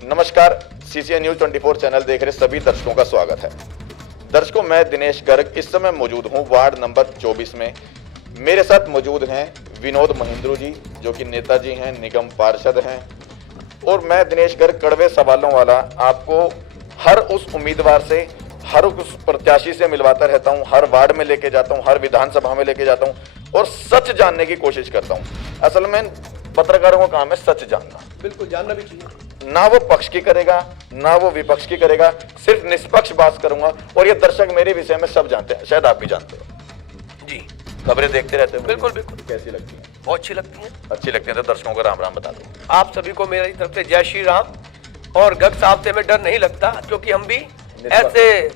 नमस्कार, CCN news 24 channel देख रहे सभी दर्शकों का स्वागत है। दर्शकों, मैं दिनेश गर्ग इस समय मौजूद हूं वार्ड नंबर 24 में। मेरे साथ मौजूद हैं विनोद महिंद्रू जी, जो कि नेताजी हैं, निगम पार्षद हैं, और मैं दिनेश गर्ग कड़वे सवालों वाला आपको हर उस उम्मीदवार से, हर उस प्रत्याशी से मिलवाता रहता हूं, हर वार्ड में लेके जाता हूं, हर विधानसभा में लेके जाता हूं और सच जानने की कोशिश करता हूं। असल में पत्रकारों का काम है सच जानना। बिल्कुल, जानना भी चाहिए। ना वो पक्ष की करेगा, ना वो विपक्ष की करेगा, सिर्फ निष्पक्ष बात करूंगा। और ये दर्शक मेरे विषय में सब जानते हैं, शायद आप भी जानते हो जी। खबरें देखते रहते हो? बिल्कुल बिल्कुल। कैसी लगती हैं? बहुत अच्छी लगती हैं। अच्छी लगती है तो दर्शकों को राम राम बता दो। आप सभी को मेरी तरफ से जय श्री राम। और गर्ग साहब से हमें डर नहीं लगता, क्योंकि हम भी ऐसे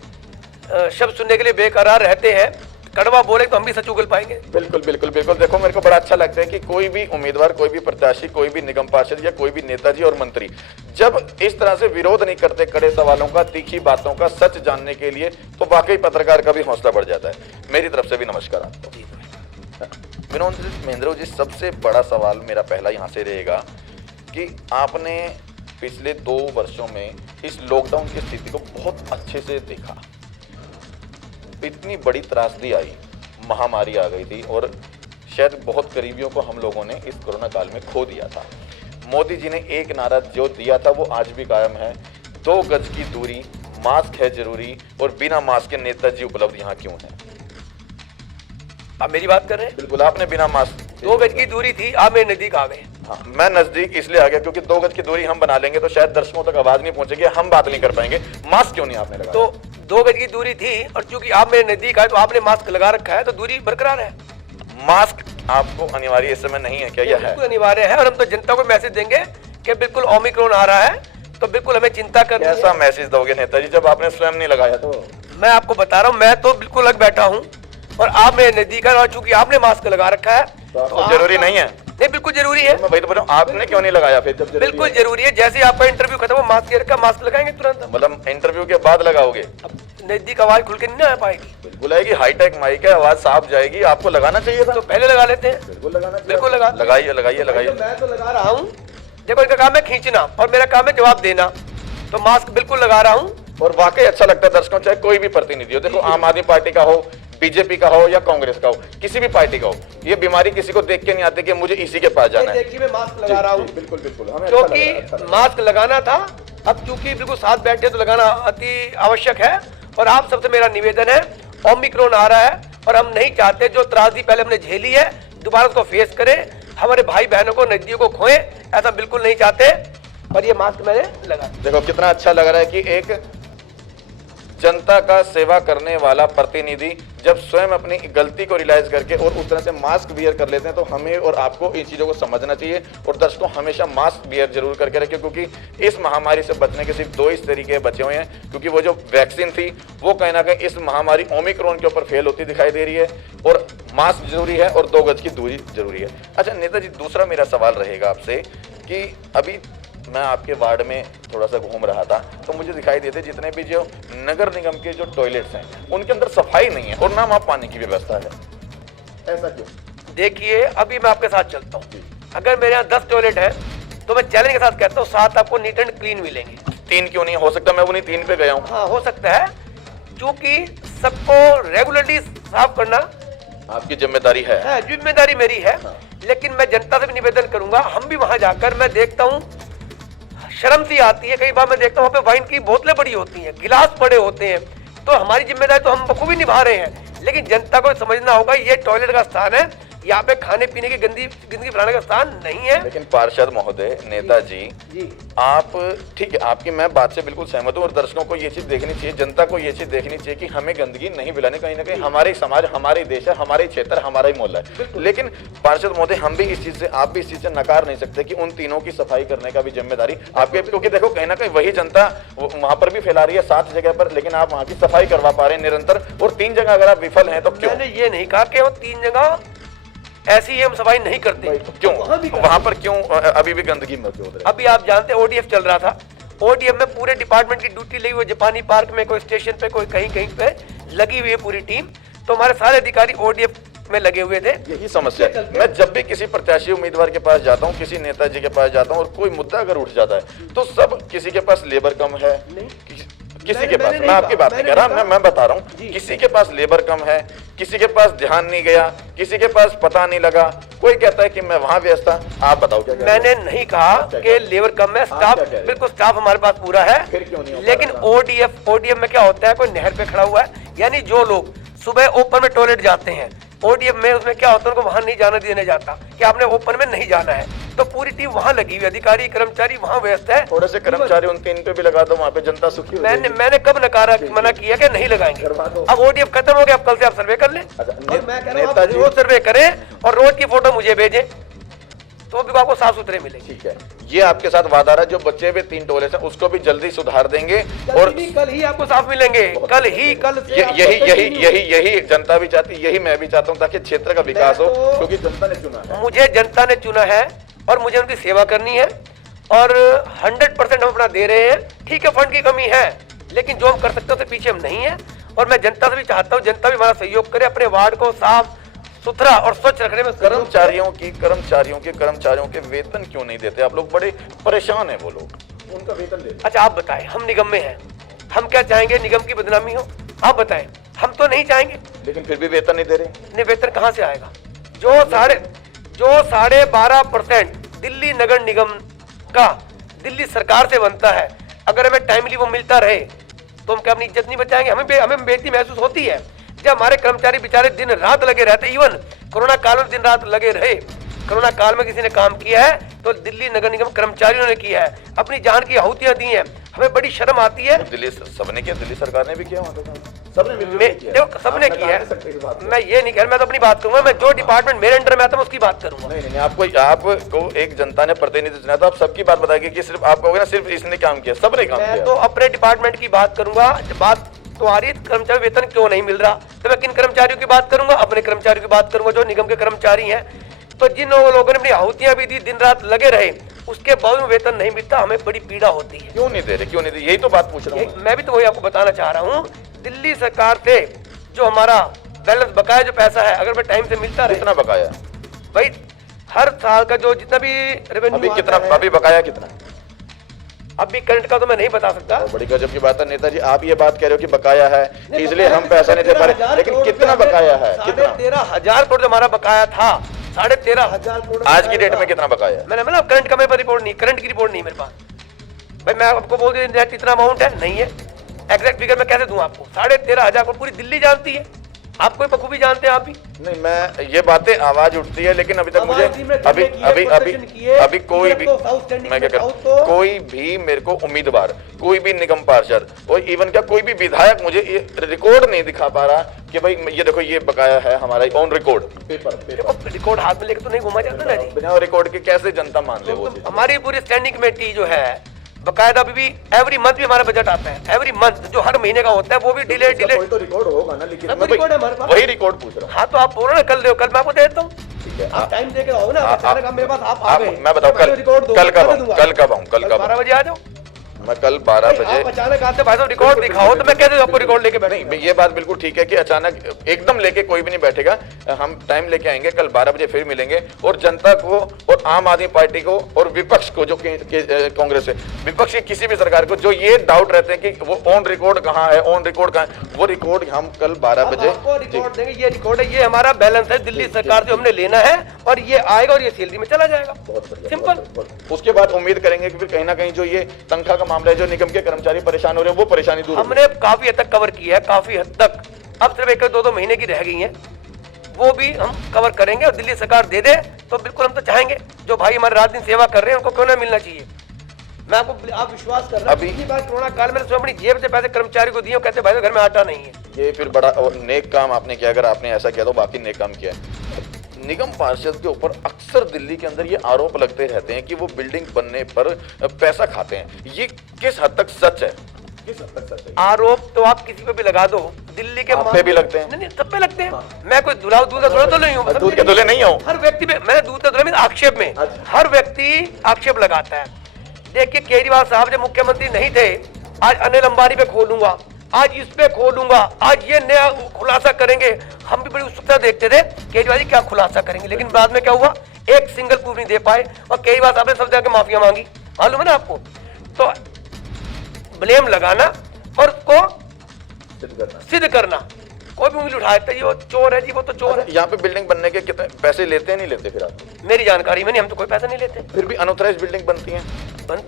शब्द सुनने के लिए बेकरार रहते हैं। कड़वा बोले तो हम भी सच उगल पाएंगे। बिल्कुल बिल्कुल बिल्कुल। देखो, मेरे को बड़ा अच्छा लगता है कि कोई भी उम्मीदवार, कोई भी प्रत्याशी, कोई भी निगम पार्षद या कोई भी नेताजी और मंत्री जब इस तरह से विरोध नहीं करते कड़े सवालों का, तीखी बातों का, सच जानने के लिए, तो वाकई पत्रकार का भी हौसला बढ़ जाता है। मेरी तरफ से भी नमस्कार आपको। विनोद महिंद्रू जी, सबसे बड़ा सवाल मेरा पहला यहाँ से रहेगा कि आपने पिछले 2 वर्षों में इस लॉकडाउन की स्थिति को बहुत अच्छे से देखा। इतनी बड़ी त्रासदी आई, महामारी आ गई थी और शायद बहुत करीबियों को हम लोगों ने इस कोरोना काल में खो दिया था। मोदी जी ने एक नारा जो दिया था वो आज भी कायम है, 2 गज की दूरी, मास्क है जरूरी, और बिना मास्क के नेताजी उपलब्ध यहाँ क्यों हैं? आप मेरी बात कर रहे हैं? बिल्कुल, आपने बिना मास्क 2 गज की दूरी थी, आप मेरे नजदीक आ गए। हाँ, मैं नजदीक इसलिए आ गया क्योंकि 2 गज की दूरी हम बना लेंगे तो शायद दर्शकों तक आवाज नहीं पहुंचेगी, हम बात नहीं कर पाएंगे। मास्क क्यों नहीं आपने लगाया? तो 2 गज की दूरी थी, और चूंकि आप मेरे नजदीक आए तो आपने मास्क लगा रखा है, तो दूरी बरकरार है। मास्क आपको अनिवार्य इस समय नहीं है क्या? यह है बिल्कुल अनिवार्य है, और हम तो जनता को मैसेज देंगे कि बिल्कुल ओमिक्रॉन आ रहा है, तो बिल्कुल हमें चिंता करनी है। कैसा मैसेज दोगे नेताजी जब आपने स्वयं नहीं लगाया? तो मैं आपको बता रहा हूँ, मैं तो बिल्कुल लग बैठा हूँ और आप मेरे नजदीक है, और चूंकि आपने मास्क लगा रखा है तो जरूरी नहीं है? नहीं, बिल्कुल जरूरी है। मैं वही तो बोल रहा हूं, आपने क्यों नहीं लगाया फिर जब जरूरी बिल्कुल है? जरूरी है। जैसे ही आपका इंटरव्यू खत्म हो, मास्क ले रखा, मास्क लगाएंगे तुरंत। मतलब इंटरव्यू के बाद लगाओगे? अब नजदीक आवाज खुल के नहीं आ पाएगी। बिल्कुल आएगी, हाईटेक माइक है, आवाज साफ जाएगी। आपको लगाना चाहिए था। तो पहले लगा लेते हैं। बिल्कुल लगाना चाहिए। बिल्कुल लगा, लगाइए लगाइए लगाइए। मैं तो लगा रहा हूँ। देखो, इनका काम है खींचना और मेरा काम है जवाब देना, तो मास्क बिल्कुल लगा रहा हूँ। और वाकई अच्छा लगता है दर्शकों, चाहे कोई भी प्रतिनिधि हो। देखो, आम आदमी पार्टी का हो, बीजेपी का हो या कांग्रेस का हो, किसी भी पार्टी का हो, ये बीमारी किसी को देख के नहीं आती कि मुझे इसी के पास जाना है। देखिए, मैं मास्क लगा रहा हूँ बिल्कुल बिल्कुल, हमें क्योंकि मास्क लगाना था। अब चूंकि बिल्कुल साथ बैठे तो लगाना अति आवश्यक है। और आप सबसे मेरा निवेदन है, ओमिक्रॉन आ रहा है और हम नहीं चाहते जो त्रासदी पहले हमने झेली है दोबारा उसको फेस करें, हमारे भाई बहनों को, नजदीकों को खोएं, ऐसा बिल्कुल नहीं चाहते। और ये मास्क मैंने लगा। देखो कितना अच्छा लग रहा है कि एक जनता का सेवा करने वाला प्रतिनिधि जब स्वयं अपनी गलती को रियलाइज करके और उस तरह से मास्क वियर कर लेते हैं, तो हमें और आपको इन चीजों को समझना चाहिए। और दर्शकों, हमेशा मास्क वियर जरूर करके रखें, क्योंकि इस महामारी से बचने के सिर्फ 2 इस तरीके बचे हुए हैं। क्योंकि वो जो वैक्सीन थी वो कहीं ना कहीं इस महामारी ओमिक्रॉन के ऊपर फेल होती दिखाई दे रही है, और मास्क जरूरी है और 2 गज की दूरी जरूरी है। अच्छा नेताजी, दूसरा मेरा सवाल रहेगा आपसे कि अभी मैं आपके वार्ड में थोड़ा सा घूम रहा था तो मुझे दिखाई देते जितने भी जो नगर निगम के जो टॉयलेट्स हैं उनके अंदर सफाई नहीं है और ना वहाँ पानी की व्यवस्था है। ऐसा क्यों? देखिए, अभी मैं आपके साथ चलता हूँ। अगर मेरे यहाँ 10 टॉयलेट है तो मैं चैलेंज के साथ कहता हूँ 7 आपको नीट एंड क्लीन मिलेंगे। 3 क्यों नहीं हो सकता? मैं उन्हीं 3 पे गया हूँ। हाँ, हो सकता है, क्योंकि सबको रेगुलरली साफ करना आपकी जिम्मेदारी है। जिम्मेदारी मेरी है। लेकिन मैं जनता से भी निवेदन करूंगा, हम भी वहां जाकर, मैं देखता हूँ शर्म सी आती है, कई बार मैं देखता हूँ वहाँ पे वाइन की बोतलें बड़ी होती हैं, गिलास पड़े होते हैं। तो हमारी जिम्मेदारी तो हम बखूबी निभा रहे हैं, लेकिन जनता को समझना होगा ये टॉयलेट का स्थान है, यहाँ पे खाने पीने की गंदगी फैलाने का स्थान नहीं है। लेकिन पार्षद महोदय, नेताजी जी, आप ठीक है, आपकी मैं बात से बिल्कुल सहमत हूँ। और दर्शकों को ये चीज देखनी चाहिए, जनता को ये चीज देखनी चाहिए कि हमें गंदगी नहीं फैलानी। कहीं ना कहीं हमारे समाज, हमारे देश है, हमारे क्षेत्र, हमारा ही मोहल्ला है। लेकिन पार्षद महोदय, हम भी इस चीज से, आप भी इस चीज से नकार नहीं सकते कि उन तीनों की सफाई करने का भी जिम्मेदारी आपके, क्योंकि देखो कहीं ना कहीं वही जनता वहां पर भी फैला रही है 7 जगह पर, लेकिन आप वहां की सफाई करवा पा रहे हैं निरंतर, और 3 जगह अगर आप विफल हैं तो क्यों? मैंने ये नहीं कहा कि वो 3 जगह ऐसी ही हम सफाई नहीं करते। क्यों वहां पर क्यों अभी भी गंदगी मौजूद है? अभी आप जानते हैं ओडीएफ चल रहा था, ओडीएफ में पूरे डिपार्टमेंट की ड्यूटी लगी हुई, जापानी पार्क में, कोई स्टेशन पे, कोई कहीं कहीं पे लगी हुई है पूरी टीम। तो हमारे सारे अधिकारी ओडीएफ में लगे हुए थे। यही समस्या है। मैं जब भी किसी प्रत्याशी उम्मीदवार के पास जाता हूँ, किसी नेताजी के पास जाता हूँ और कोई मुद्दा अगर उठ जाता है तो सब किसी के पास लेबर कम है, किसी के पास, मैं आपकी बात नहीं कर रहा, मैं बता रहा हूँ, किसी के पास लेबर कम है, किसी के पास ध्यान नहीं गया, किसी के पास पता नहीं लगा, कोई कहता है कि मैं वहां व्यस्त था। आप बताओ क्या कह रहे मैंने नहीं कहा कि लेबर कम है, स्टाफ बिल्कुल स्टाफ हमारे पास पूरा है। फिर क्यों नहीं हो पा लेकिन ओडीएफ में क्या होता है, कोई नहर पे खड़ा हुआ है, यानी जो लोग सुबह ओपन में टॉयलेट जाते हैं, ओडीएफ में उसमें क्या होता है, उनको वहां नहीं जाने देने जाता कि आपने ओपन में नहीं जाना है, तो पूरी टीम वहां लगी हुई, अधिकारी कर्मचारी वहां व्यस्त है। थोड़े से कर्मचारी उन 3 पे भी लगा दो, वहां पे जनता सुखी हो जाएगी। मैंने कब नकारा मना किया कि नहीं लगाएंगे। अब ओडीएफ खत्म हो गया, अब कल से आप सर्वे कर लें। और मैं कह रहा हूं आप रोज सर्वे करें और रोज की फोटो मुझे भेजें, तो भी आपको साफ सुथरे मिलेंगे। ठीक है, ये आपके साथ वादा रहा, जो बच्चे भी 3 टोले से उसको भी जल्दी सुधार देंगे और कल ही आपको साफ मिलेंगे, कल यही जनता भी चाहती, यही मैं भी चाहता हूँ, ताकि क्षेत्र का विकास हो, क्योंकि जनता ने चुना है। मुझे जनता ने चुना है और मुझे उनकी सेवा करनी है और 100% हम अपना दे रहे हैं। ठीक है, फंड की कमी है, लेकिन जो हम कर सकते हैं उससे पीछे हम नहीं है। और मैं जनता से भी चाहता हूँ, जनता भी हमारा सहयोग करे, अपने वार्ड को साफ सुथरा और स्वच्छ रखने में। कर्मचारियों के वेतन क्यों नहीं देते आप लोग? बड़े परेशान है वो लोग, उनका वेतन दे। अच्छा आप बताएं, हम निगम में हैं, हम क्या चाहेंगे निगम की बदनामी हो? आप बताएं, हम तो नहीं चाहेंगे, लेकिन फिर भी वेतन नहीं दे रहे। नहीं, वेतन कहाँ से आएगा? जो 12.5% दिल्ली नगर निगम का दिल्ली सरकार से बनता है, अगर हमें टाइमली वो मिलता रहे तो हम क्या अपनी इज्जत नहीं बचाएंगे? हमें बेइज्जती महसूस होती है जब हमारे कर्मचारी बेचारे दिन रात लगे रहते। इवन कोरोना काल में दिन रात लगे रहे। कोरोना काल में किसी ने काम किया है तो दिल्ली नगर निगम कर्मचारियों ने किया है, अपनी जान की आहुतियां दी हैं। हमें बड़ी शर्म आती है। दिल्ली सबने किया, दिल्ली सरकार ने भी किया, सबने किया है। मैं ये नहीं कह रहा, मैं तो अपनी बात करूंगा। मैं जो डिपार्टमेंट मेरे अंडर में आता है उसकी बात करूंगा। नहीं, आपको एक जनता ने प्रतिनिधि चुना तो आप सबकी बात बताएंगे कि सिर्फ आप कहोगे ना सिर्फ इसने काम किया, सबने काम किया। मैं तो अपने डिपार्टमेंट की बात करूंगा। बात तो आ रही है कर्मचारी वेतन क्यों नहीं मिल रहा, तो मैं किन कर्मचारियों की बात करूंगा? अपने कर्मचारियों की बात करूंगा जो निगम के कर्मचारी हैं। तो जिन लोगों ने अपनी आहुतियां भी दी, दिन रात लगे रहे, उसके बावजूद वेतन नहीं मिलता, हमें बड़ी पीड़ा होती है। क्यों नहीं दे रहे? यही तो बात पूछ रहा हूँ मैं भी तो वही आपको बताना चाह रहा हूँ। दिल्ली सरकार से जो हमारा बैलेंस बकाया जो पैसा है, अगर मैं टाइम से मिलता रहे। कितना बकाया भाई? हर साल का जो जितना भी रेवेन्यू अभी बकाया कितना? अभी करंट का तो मैं नहीं बता सकता। बड़ी गजब की बात है नेताजी, आप ये बात कह रहे हो कि बकाया है इसलिए हम पैसा नहीं दे पा रहे, लेकिन कितना बकाया है? 13,000 करोड़ हमारा बकाया था। 13,500 करोड़ आज की डेट में कितना बकाया है? मैंने मतलब करंट का मेरे पास रिपोर्ट नहीं, करंट की रिपोर्ट नहीं मेरे पास। भाई मैं आपको बोल दूं नेट इतना अमाउंट है, नहीं है। एग्जैक्ट फिगर मैं कैसे दूं आपको? 13,500 करोड़ पूरी दिल्ली जानती है, आप कोई बखूबी जानते हैं आप भी। नहीं, मैं ये बातें आवाज उठती है, लेकिन अभी तक मुझे अभी कोई भी, मैं क्या करूं, कोई भी मेरे को उम्मीदवार, कोई भी निगम पार्षद और इवन क्या कोई भी विधायक मुझे ये रिकॉर्ड नहीं दिखा पा रहा कि भाई ये देखो ये बकाया है हमारा ऑन रिकॉर्ड। पेपर रिकॉर्ड हाथ में लेकर तो नहीं घुमा जाता ना जी। बिना रिकॉर्ड के कैसे जनता मान ले वो? हमारी पूरी स्टैंडिंग कमेटी जो है बकायदा भी एवरी मंथ भी हमारा बजट आता है, एवरी मंथ जो हर महीने का होता है, वो भी डिले तो रिकॉर्ड होगा ना, लेकिन वही रिकॉर्ड पूछ रहा हूँ। हाँ तो आप बोलो ना, कल दे, कल मैं आपको दे देता हूँ। आप टाइम दे के आओ ना, अचानक मेरे पास आप आ गए, मैं बताऊँ कल कब आऊँ? 12 बजे आ जाओ। मैं कल 12 बजे। आप अचानक आते भाई साहब रिकॉर्ड दिखाओ तो मैं कैसे आपको रिकॉर्ड लेके बैठूं? नहीं, ये बात बिल्कुल ठीक है कि अचानक एकदम लेके कोई भी नहीं बैठेगा। हम टाइम लेके आएंगे, कल 12 बजे फिर मिलेंगे और जनता को और आम आदमी पार्टी को और विपक्ष को, जो कांग्रेस है, विपक्ष की किसी भी सरकार को जो ये डाउट रहते हैं कि वो ऑन रिकॉर्ड कहाँ है, ऑन रिकॉर्ड कहाँ है, वो रिकॉर्ड हम कल 12 बजे रिकॉर्ड देंगे। ये रिकॉर्ड है, ये हमारा बैलेंस है दिल्ली सरकार से हमने लेना है और ये आएगा और ये सैलरी में चला जाएगा। सिंपल। उसके बाद उम्मीद करेंगे कि फिर कहीं ना कहीं जो ये तनख्वाह का मामला है, जो निगम के कर्मचारी परेशान हो रहे हैं, वो परेशानी दूर हमने काफी हद तक कवर किया है, काफी हद तक। अब सिर्फ 1-2 महीने की रह गई हैं, वो भी हम कवर करेंगे और दिल्ली सरकार दे दे तो बिल्कुल हम तो चाहेंगे जो भाई हमारे रात दिन सेवा कर रहे हैं उनको क्यों ना मिलना चाहिए। मैं आपको, आप विश्वास कर रहे हैं, पिछली बार कोरोना काल में स्वयं अपनी जेब से पैसे कर्मचारी को दिए, कहते भाई घर में आटा नहीं है। ये फिर बड़ा और नेक काम आपने किया। अगर आपने ऐसा किया तो बाकी नेक काम किया है। निगम पार्षद के ऊपर अक्सर दिल्ली के अंदर ये आरोप लगते रहते हैं कि वो बिल्डिंग बनने पर पैसा खाते हैं, ये किस हद तक सच है? किस हद तक सच है? आरोप तो आप किसी पे भी लगा दो, दिल्ली के आप पे भी लगते हैं। नहीं, सब पे लगते हैं। मैं कोई दूध का धुला तो नहीं हूँ, दूध के धुले नहीं हूँ। हर व्यक्ति पे, मैंने दूध का धुला में आक्षेप में हर व्यक्ति आक्षेप लगाता है। देखिए केजरीवाल साहब जब मुख्यमंत्री नहीं थे, आज अनिल अंबानी पे खोलूंगा, आज इस पे खोलूंगा, आज ये नया खुलासा करेंगे। हम भी बड़ी उत्सुकता देखते थे केजरीवाल जी क्या खुलासा करेंगे, लेकिन बाद में क्या हुआ, एक सिंगल प्रूफ नहीं दे पाए और केजरीवाल साहब ने सब जगह माफिया मांगी, मालूम है ना आपको। तो ब्लेम लगाना और उसको सिद्ध करना, कोई भी उंगली उठाता है, ये वो चोर है जी, वो तो चोर है। यहाँ पे बिल्डिंग बनने के कितने पैसे लेते हैं, नहीं लेते फिर आप? मेरी जानकारी में नहीं, हम तो कोई पैसा नहीं लेते। फिर भी अनऑथराइज्ड बिल्डिंग बनती है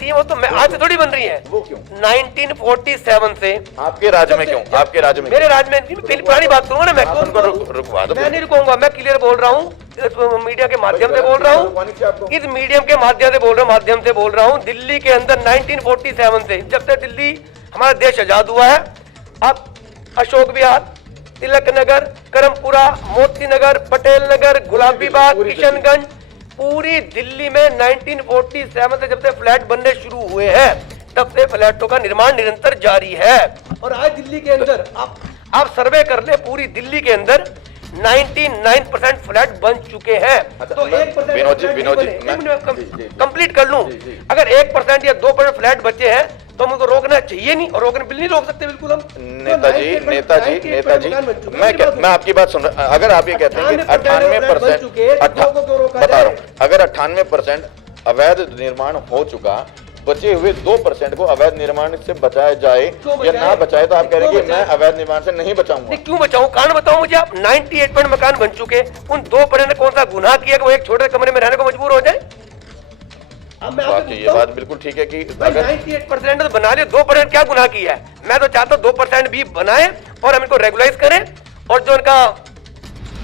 वो तो मैं आज से थोड़ी बन रही है, वो क्यों? 1947 से। आपके राज्य में क्यों? आपके राज्य में मेरे राज्य में पुरानी बात करूंगा ना मैं, रुकवा दो। मैं नहीं रुकूंगा, मैं क्लियर बोल रहा हूँ, मीडिया के माध्यम से बोल रहा हूँ, इस मीडियम के माध्यम से बोल रहा हूँ। दिल्ली के अंदर 1947 से, जब से दिल्ली हमारा देश आजाद हुआ है, अब अशोक विहार, तिलक नगर, करमपुरा, मोती नगर, पटेल नगर, गुलाबी बाग, किशनगंज, पूरी दिल्ली में 1947 से जब से फ्लैट बनने शुरू हुए हैं, तब से फ्लैटों का निर्माण निरंतर जारी है। और आज दिल्ली के अंदर आप सर्वे कर ले, पूरी दिल्ली के अंदर 99% फ्लैट बन चुके हैं। तो 1% कंप्लीट कर लूं, अगर 1% या 2% फ्लैट बचे हैं तो हम उनको रोकना चाहिए नहीं, और रोकने बिल नहीं रोक सकते बिल्कुल हम। नेताजी मैं आपकी बात सुन रहा, अगर आप ये कहते हैं कि 98% बता रहा हूँ, अगर 98% अवैध निर्माण हो चुका, बचे हुए 2% को अवैध निर्माण से बचाया जाए या ना बचाए, तो आप कह रहे हैं कि मैं अवैध निर्माण से नहीं बचाऊंगा। क्यों बचाऊं, कारण बताओ मुझे आप। 98% मकान बन चुके, उन 2% ने कौन सा गुनाह किया कि वो एक छोटे कमरे में रहने को मजबूर हो जाए? ये बात बिल्कुल ठीक है कि अगर 98% तो बना लिया, 2% क्या गुनाह किया है? मैं तो चाहता हूँ 2% भी बनाए और हम इनको रेगुलाइज करें, और जो इनका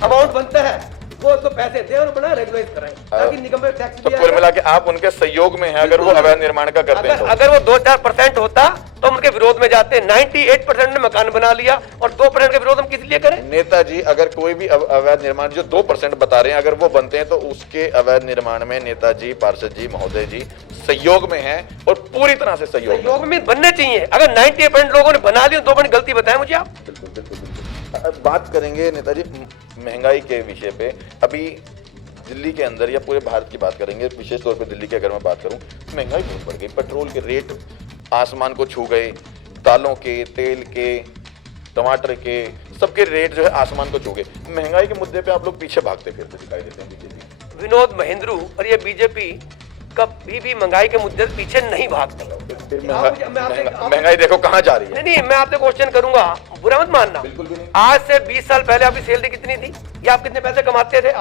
अमाउंट बनता है वो तो पैसे दे और बना रेगुलाइज कराएं, ताकि निगम में टैक्स। तो कुल मिला के आप उनके सहयोग में हैं, अगर वो अवैध निर्माण का करते हैं तो। अगर वो 2-4% होता तो हम उनके विरोध में जाते। 98% ने मकान बना लिया और 2% का विरोध हम किस लिए करें? नेताजी, अगर कोई भी अवैध निर्माण जो 2% बता रहे हैं, अगर वो बनते हैं तो उसके अवैध निर्माण में नेताजी, पार्षद जी, महोदय जी सहयोग में हैं, और पूरी तरह से सहयोग में बनने चाहिए। अगर 98% लोगों ने बना लिया, 2% गलती बताएं मुझे आप। बिल्कुल। बात करेंगे नेताजी महंगाई के विषय पे। अभी दिल्ली के अंदर या पूरे भारत की बात करेंगे, विशेष तौर पे दिल्ली की अगर मैं बात करूं, महंगाई बहुत बढ़ गई। पेट्रोल के रेट आसमान को छू गए, दालों के, तेल के, टमाटर के, सबके रेट जो है आसमान को छू गए। महंगाई के मुद्दे पे आप लोग पीछे भागते फिरते दिखाई देते हैं बीजेपी। विनोद महेंद्रू और ये बीजेपी कभी भी महंगाई के मुद्दे से पीछे नहीं भागते। महंगाई देखो कहाँ जा रही है। नहीं, मैं आपसे क्वेश्चन करूंगा, बुरा मत मानना। बिल्कुल भी नहीं। आज से 20 साल पहले आपकी सैलरी कितनी थी, या आप कितने पैसे कमाते थे?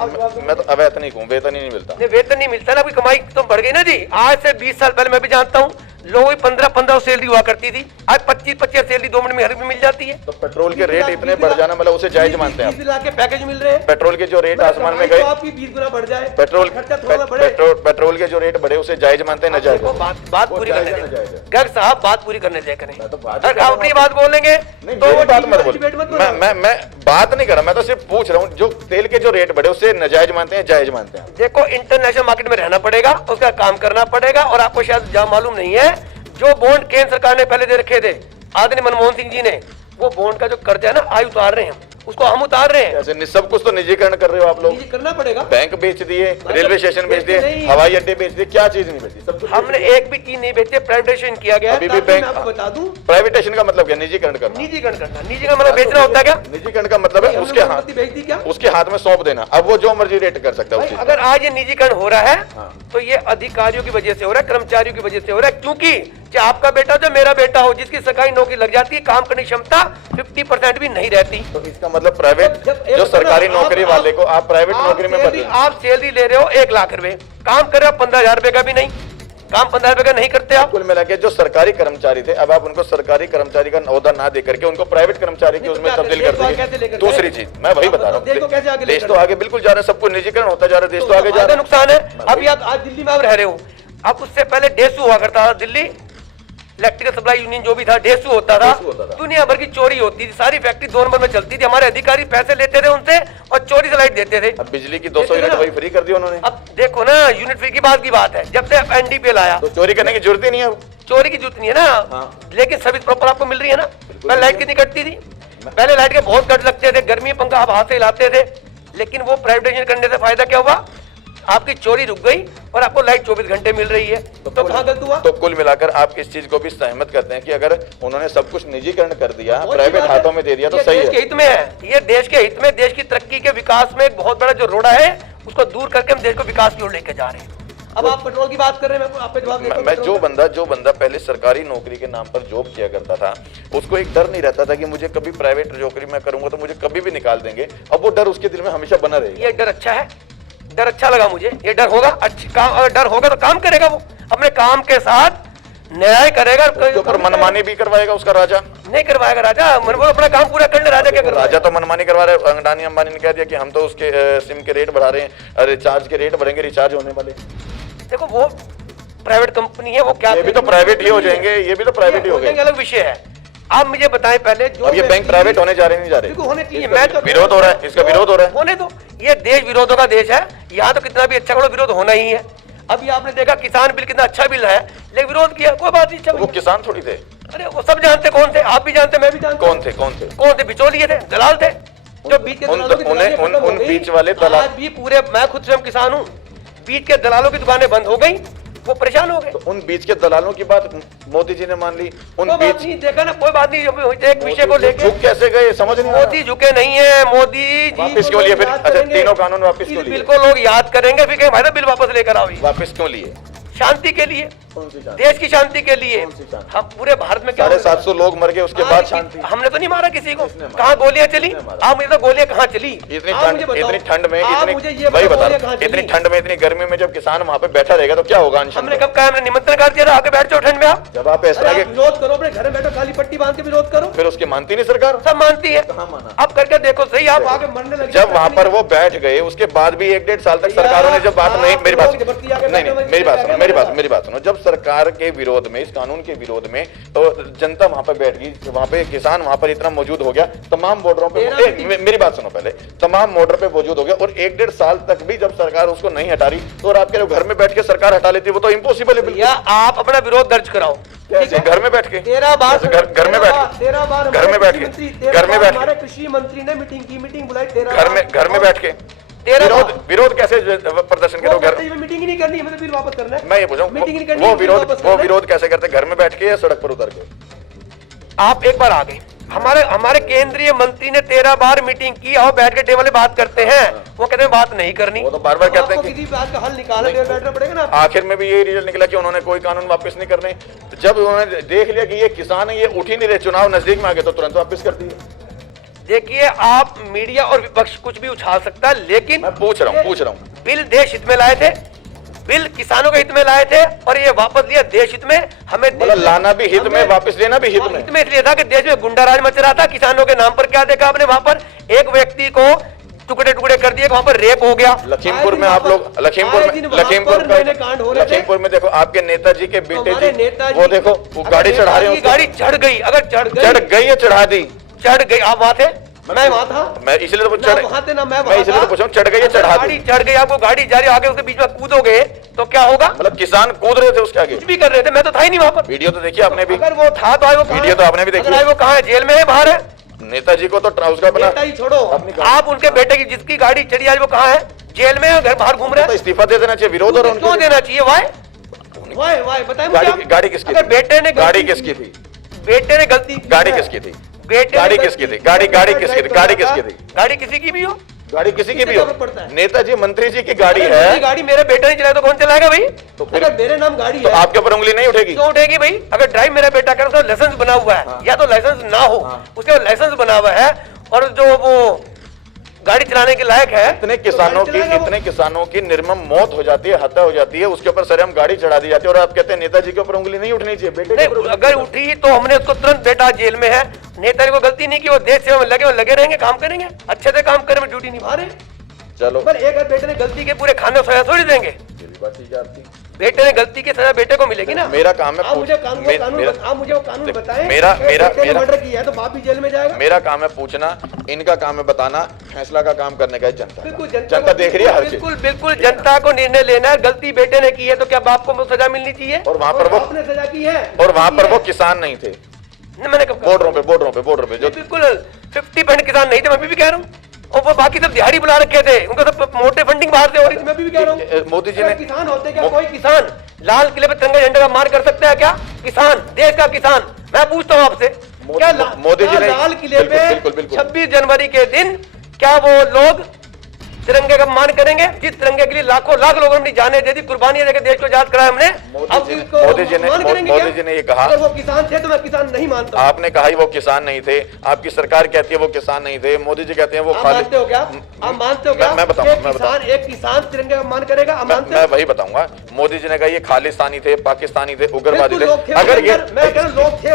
मैं तो अवैतनिक हूँ, वेतन ही नहीं मिलता। वेतन नहीं मिलता ना, आपकी कमाई तो बढ़ गई ना जी। आज से 20 साल पहले मैं भी जानता हूँ, लोगों की 15-15 सैलरी हुआ करती थी, आज 25-25 सैलरी 2 मिनट में हर भी मिल जाती है। तो पेट्रोल के रेट इतने बढ़ जाना मतलब उसे जायज मानते हैं आप? 20 लाख के पैकेज मिल रहे हैं, पेट्रोल के जो रेट आसमान में गए, आपकी 20 गुना बढ़ जाए, पेट्रोल के जो रेट बढ़े उसे जायज मानते हैं? नजायज? बात पूरी करने दें गर्ग साहब, बात पूरी करने दें। करें अगर आप अपनी बात बोलेंगे तो बात मत बोल। मैं बात नहीं कर रहा, मैं तो सिर्फ पूछ रहा हूँ, जो तेल के जो रेट बढ़े उसे नजायज मानते हैं, जायज मानते हैं? देखो, इंटरनेशनल मार्केट में रहना पड़ेगा, उसका काम करना पड़ेगा। और आपको शायद मालूम नहीं है, जो बॉन्ड केंद्र सरकार ने पहले दे रखे थे, आदरणीय मनमोहन सिंह जी ने, वो बॉन्ड का जो कर्जा है ना, आज उतार रहे हैं, उसको हम उतार रहे हैं। सब कुछ तो निजीकरण कर रहे हो आप लोग। करना पड़ेगा। बैंक बेच दिए, रेलवे स्टेशन बेच दिए, हवाई अड्डे बेच दिए, क्या चीज नहीं बेची? सब कुछ हमने एक भी चीज नहीं बेचे, प्राइवेटाइजेशन किया गया। अभी भी बैंक, आपको बता दूं, प्राइवेटाइजेशन का मतलब क्या? निजीकरण करना। निजीकरण करना, निजीकरण मतलब बेचना होता है क्या? निजीकरण का मतलब है उसके हाथ में सौंप देना, अब वो जो मर्जी रेट कर सकता है। अगर आज ये निजीकरण हो रहा है तो ये अधिकारियों की वजह से हो रहा है, कर्मचारियों की वजह से हो रहा है। क्योंकि चाहे आपका बेटा हो, जो मेरा बेटा हो, जिसकी सरकारी नौकरी लग जाती है, काम करने की क्षमता 50% भी नहीं रहती। तो इसका मतलब प्राइवेट, जो सरकारी नौकरी वाले को आप प्राइवेट नौकरी में बदल, आप सैलरी ले रहे हो 1 लाख रुपए, काम कर रहे हो 15,000 रुपए का भी नहीं, काम 15,000 रुपए का नहीं करते आप। कुल मिला के जो सरकारी कर्मचारी थे, अब आप उनको सरकारी कर्मचारी का ओहदा ना दे करके उनको प्राइवेट कर्मचारी की उसमें तब्दील कर देंगे। दूसरी चीज मैं वही बता रहा हूँ, देश तो आगे बिल्कुल जा रहा है, सबको निजीकरण होता जा रहा है, देश तो आगे जा रहा है। नुकसान है। अभी आप आज दिल्ली में आप रह रहे हो, अब उससे पहले डेसू हुआ करता था, दिल्ली इलेक्ट्रिकल सप्लाई यूनियन जो भी था, डेसू होता था। दुनिया भर की चोरी होती थी, सारी फैक्ट्री 2 नंबर में चलती थी, हमारे अधिकारी पैसे लेते थे उनसे और चोरी से लाइट देते थे। अब बिजली की 200 यूनिट वही फ्री कर दी उन्होंने। अब देखो ना, यूनिट फ्री की बात है, जब से एनडीपीएल आया तो चोरी करने की जरूरत ही नहीं है। चोरी की जरूरत नहीं है ना, लेकिन सर्विस प्रॉपर आपको मिल रही है ना। पहले लाइट कितनी कटती थी, पहले लाइट के बहुत कट लगते थे, गर्मी पंखा आप हाथ से हिलाते थे, लेकिन वो प्राइवेटाइजेशन करने से फायदा क्या हुआ? आपकी चोरी रुक गई और आपको लाइट 24 घंटे मिल रही है, तो कहाँ गलत हुआ? तो कुल मिलाकर आप इस चीज को भी सहमत करते हैं कि अगर उन्होंने सब कुछ निजीकरण कर दिया, प्राइवेट हाथों में दे दिया, तो ये सही देश है। के हित में है, ये देश के हित में, देश की तरक्की के विकास में एक बहुत बड़ा जो रोड़ा है उसको दूर करके हम देश को विकास की ओर लेके जा रहे हैं। अब आप पेट्रोल की बात कर रहे हैं, मैं आप पे जवाब देता हूं। मैं जो बंदा पहले सरकारी नौकरी के नाम पर जॉब किया करता था, उसको एक डर नहीं रहता था कि मुझे कभी प्राइवेट नौकरी मैं करूंगा तो मुझे कभी भी निकाल देंगे। अब वो डर उसके दिल में हमेशा बना रहेगा। ये डर अच्छा है, डर अच्छा लगा मुझे। ये डर होगा, अच्छा काम, अगर डर होगा तो काम करेगा, वो अपने काम के साथ न्याय करेगा। उसके ऊपर मनमानी भी करवाएगा उसका राजा? नहीं करवाएगा राजा, वो अपना काम पूरा करने, राजा क्या करवाएगा? राजा तो मनमानी करवा रहे हैं। अडानी अंबानी ने कह दिया कि हम तो उसके सिम के रेट बढ़ा रहे हैं, रिचार्ज के रेट बढ़ेंगे, रिचार्ज होने वाले। देखो वो प्राइवेट कंपनी है, वो क्या, ये भी तो प्राइवेट ही हो जाएंगे, ये भी तो प्राइवेट ही हो गए। अलग विषय है। आप मुझे बताएं पहले, जो अब ये बैंक प्राइवेट होने जा रहे नहीं जा रहे? होने चाहिए, मैं तो विरोध हो रहा है, इसका विरोध हो रहा है। होने दो, ये देश विरोधों का देश है, यहाँ तो कितना भी अच्छा करो विरोध होना ही है। अभी आपने देखा किसान बिल कितना अच्छा बिल है, लेकिन विरोध किया, कोई बात नहीं। वो किसान थोड़ी थे। अरे वो सब जानते कौन थे, आप भी जानते, मैं भी जानता। कौन थे? बिचौलिए थे, दलाल थे, जो बीच के दलालों की दुकानें बंद हो उन गई। बीच वाले दलाल, आज भी पूरे, मैं खुद स्वयं किसान हूँ, बीच के दलालों की दुकानें बंद हो गई, वो परेशान हो गए। तो उन बीच के दलालों की बात मोदी जी ने मान ली। उन बीच देखा ना, कोई बात नहीं, एक विषय को लेकर झुक कैसे गए समझ नहीं। मोदी झुके नहीं है, मोदी जी वापस क्यों लिए फिर? अच्छा, तीनों कानून वापस क्यों लिए? बिल्कुल लोग याद करेंगे, फिर कहें भाई बिल वापस लेकर आओ। वापस क्यों लिए? शांति के लिए, देश की शांति के लिए। हम पूरे भारत में 750 लोग मर गए, उसके बाद शांति? हमने तो नहीं मारा किसी को। कहाँ गोलियां चली? आप मुझे तो गोलियां कहाँ चली? इतनी ठंड में, वही बता रहा हूं, इतनी ठंड में, इतनी गर्मी में जब किसान वहाँ पे बैठा रहेगा तो क्या होगा? हमने कब कहा? हमने निमंत्रण कर दिया, आके बैठ जाओ ठंड में। आप जब आप इस तरह के विरोध करो, अपने घर में बैठो, खाली पट्टी बांध के विरोध करो, फिर उसकी मानती नहीं सरकार? सब मानती है। अब करके देखो सही, आप आगे मरने लगे। जब वहाँ पर वो बैठ गए, उसके बाद भी 1-1.5 साल तक सरकारों ने जब बात नहीं, मेरी बात नहीं, मेरी बात सुनो, जब सरकार के विरोध में, इस कानून के विरोध में, तो जनता वहां पर बैठ गई, वहां पे किसान वहां पर इतना मौजूद हो गया, तमाम बॉर्डरों पे, मेरी बात सुनो पहले, तमाम बॉर्डर पे मौजूद हो गया, और 1-1.5 साल तक भी जब सरकार उसको नहीं हटा रही, तो और आप कह रहे हो घर में बैठ के सरकार हटा लेती, वो तो इम्पॉसिबल है। या आप अपना विरोध दर्ज कराओ, घर में बैठ के, तेरा बार घर में बैठ के, घर में बैठ के, हमारे कृषि मंत्री ने मीटिंग बुलाई, घर में बैठ के विरोध कैसे प्रदर्शन करोगे? मीटिंग ही नहीं करनी, हमें बिल वापस करना है। मैं ये पूछूं, वो विरोध कैसे करते? घर में बैठ के या सड़क पर उतर के? आप एक बार आ गए, हमारे केंद्रीय मंत्री ने 13 बार मीटिंग की, और बैठ के टेबल पे बात करते हैं, वो कहते हैं बात नहीं करनी। वो तो बार-बार कहते हैं कि किसी बात का हल निकालना बैठना पड़ेगा ना। आखिर में भी यही रिजल्ट निकला कि उन्होंने कोई कानून वापस नहीं करने। जब उन्होंने देख लिया कि ये किसान है, ये उठ ही नहीं रहे, चुनाव नजदीक में आ गए, तो तुरंत वापस कर दिए। देखिए, आप मीडिया और विपक्ष कुछ भी उछाल सकता है, लेकिन मैं पूछ रहा हूँ, बिल देश हित में लाए थे, बिल किसानों के हित में लाए थे, और ये वापस लिया देश हित में। हमें मतलब लाना भी हित में, वापस लेना भी हित में। इसलिए था कि देश में गुंडा राज मच रहा था, किसानों के नाम पर क्या देखा आपने? वहां पर एक व्यक्ति को टुकड़े टुकड़े कर दिए, वहां पर रेप हो गया। लखीमपुर में आप लोग, लखीमपुर में देखो, आपके नेताजी के बेटे, वो देखो गाड़ी चढ़ा रहे हैं, गाड़ी चढ़ गई, अगर चढ़ गई या चढ़ा दी? चढ़ गई। आप वहां थे? मैं वहां था, मैं इसलिए तो मैं इसलिए तो पूछा, चढ़ गई या चढ़ा दी? गाड़ी चढ़ गई, आपको गाड़ी जा रही है, आगे उसके बीच में कूदोगे तो क्या होगा? मतलब किसान कूद रहे थे उसके आगे, कुछ भी कर रहे थे, मैं तो था ही नहीं वहां पर। वीडियो तो देखिए आपने भी। अगर वो था तो वो वीडियो तो आपने भी देखी। वो कहाँ है? जेल में है, बाहर है? नेताजी को तो उसका बना, छोड़ो, आप उनके बेटे की जिसकी गाड़ी चढ़ी आज, वो कहाँ है? जेल में है, घर बाहर घूम रहे हैं। इस्तीफा दे देना चाहिए, विरोध। और क्यों देना चाहिए? वाई बताइए, गाड़ी किसकी थी? बेटे ने, गाड़ी किसकी थी? बेटे ने गलती, गाड़ी किसकी थी? गाड़ी किसकी थी? गाड़ी किसकी थी? गाड़ी किसकी थी? गाड़ी किसी की भी हो, गाड़ी किसी की भी हो, नेताजी मंत्री जी की गाड़ी है। गाड़ी मेरे बेटे ने चलाया तो कौन चलाएगा भाई? तो फिर अगर मेरे नाम गाड़ी तो है, आपके ऊपर उंगली नहीं उठेगी? क्यों उठेगी भाई? अगर ड्राइव मेरा बेटा कर तो लाइसेंस बना हुआ है, या तो लाइसेंस ना हो, उसके बाद लाइसेंस बना हुआ है, और जो वो गाड़ी चलाने के लायक है। इतने किसानों की निर्मम मौत हो जाती है, हत्या हो जाती है, उसके ऊपर सरेआम गाड़ी चढ़ा दी जाती है, और आप कहते हैं नेताजी के ऊपर उंगली नहीं उठनी चाहिए? बेटे अगर उठी तो हमने उसको तुरंत, बेटा जेल में है, नेताजी को गलती नहीं की, वो देश सेवा में लगे रहेंगे, काम करेंगे, अच्छे से काम करें, ड्यूटी निभा रहे। चलो, पर एक बेटे ने गलती के पूरे खाने सजा थोड़ी देंगे। बेटे ने गलती की सजा बेटे को मिलेगी ना। मेरा काम है, आप मुझे कानून बताएं। मेरा मर्डर किया है तो बाप भी जेल में जाएगा। मेरा काम है पूछना, इनका काम है बताना, फैसला का काम करने का है जनता। बिल्कुल, जनता देख रही है हर चीज। बिल्कुल जनता को निर्णय लेना है। गलती बेटे ने की है तो क्या बाप को सजा मिलनी चाहिए? और वहाँ पर वो सजा की है, और वहाँ पर वो किसान नहीं थे। मैंने कब? बॉर्डरों पे जो बिल्कुल 50% किसान नहीं थे, मैं भी कह रहा हूँ। और वो बाकी सब दिहाड़ी बुला रखे थे, उनको सब मोटे फंडिंग बाहर से हो रही थी। मैं भी कह रहा हूँ मोदी जी ने किसान होते क्या, कोई किसान लाल किले पे तिरंगा झंडे का मान कर सकता है क्या? किसान, देश का किसान, मैं पूछता हूँ आपसे, क्या मोदी जी ने लाल किले पे बिल्कुल, बिल्कुल। 26 जनवरी के दिन क्या वो लोग तिरंगे का मान करेंगे? जिस तिरंगे के लिए लाखों लाख लोगों ने जाने दे दी, कुर्बानियां देकर देश को आजाद कराया हमने, अब इसको मान करेंगे क्या? मोदी जी ने ये कहा, अगर वो किसान थे तो मैं किसान नहीं मानता। आपने कहा ही वो किसान नहीं थे, आपकी सरकार कहती है वो किसान नहीं थे, मोदी जी कहते हैं वो आप खाली। मानते हो क्या? आप मानते हो क्या? मैं बताऊंगा, मैं किसान, एक किसान तिरंगे का मान करेगा? आप मानते मैं हो? वही बताऊंगा। मोदी जी ने कहा ये खालिस्तानी थे, पाकिस्तानी थे, उग्रवादी थे। लोग थे, अगर ये मैं कह रहा हूं लोग थे,